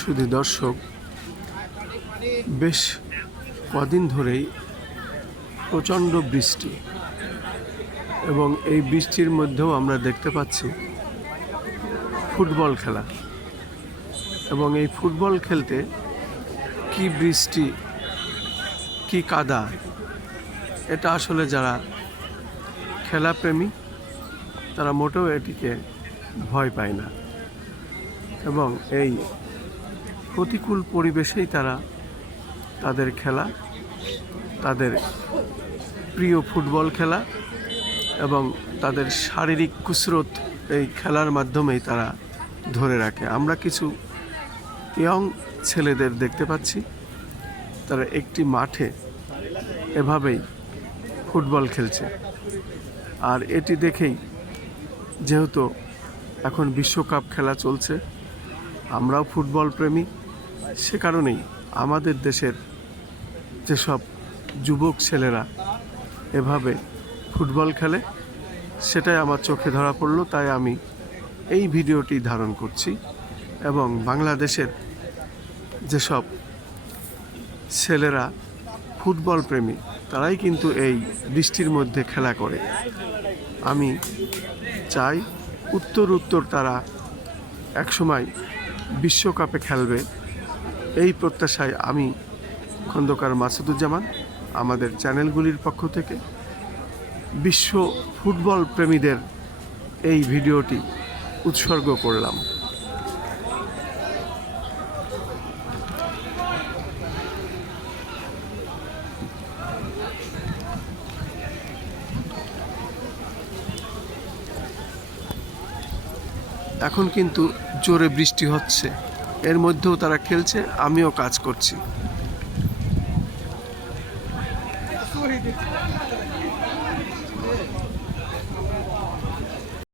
শুধু দর্শক, বেশ কদিন ধরেই প্রচণ্ড বৃষ্টি, এবং এই বৃষ্টির মধ্যেও আমরা দেখতে পাচ্ছি ফুটবল খেলা। এবং এই ফুটবল খেলতে কি বৃষ্টি, কি কাদা, এটা আসলে যারা খেলাপ্রেমী তারা মোটেও এটিকে ভয় পায় না, এবং এই প্রতিকূল পরিবেশেই তারা তাদের খেলা, তাদের প্রিয় ফুটবল খেলা এবং তাদের শারীরিক কুসরত এই খেলার মাধ্যমেই তারা ধরে রাখে। আমরা কিছু ইয়ং ছেলেদের দেখতে পাচ্ছি, তারা একটি মাঠে এভাবেই ফুটবল খেলছে। আর এটি দেখেই, যেহেতু এখন বিশ্বকাপ খেলা চলছে, আমরাও ফুটবল প্রেমী, সে কারণেই আমাদের দেশের যেসব যুবক ছেলেরা এভাবে ফুটবল খেলে সেটাই আমার চোখে ধরা পড়লো, তাই আমি এই ভিডিওটি ধারণ করছি। এবং বাংলাদেশের যেসব ছেলেরা ফুটবল প্রেমী তারাই কিন্তু এই বৃষ্টির মধ্যে খেলা করে। আমি চাই উত্তর তারা একসময় বিশ্বকাপে খেলবে, এই প্রত্যাশায় আমি খন্দকার মাসুদুজ্জামান আমাদের চ্যানেলগুলির পক্ষ থেকে বিশ্ব ফুটবল প্রেমীদের এই ভিডিওটি উৎসর্গ করলাম। এখন কিন্তু জোরে বৃষ্টি হচ্ছে, এর মধ্যেও তারা খেলছে, আমিও কাজ করছি।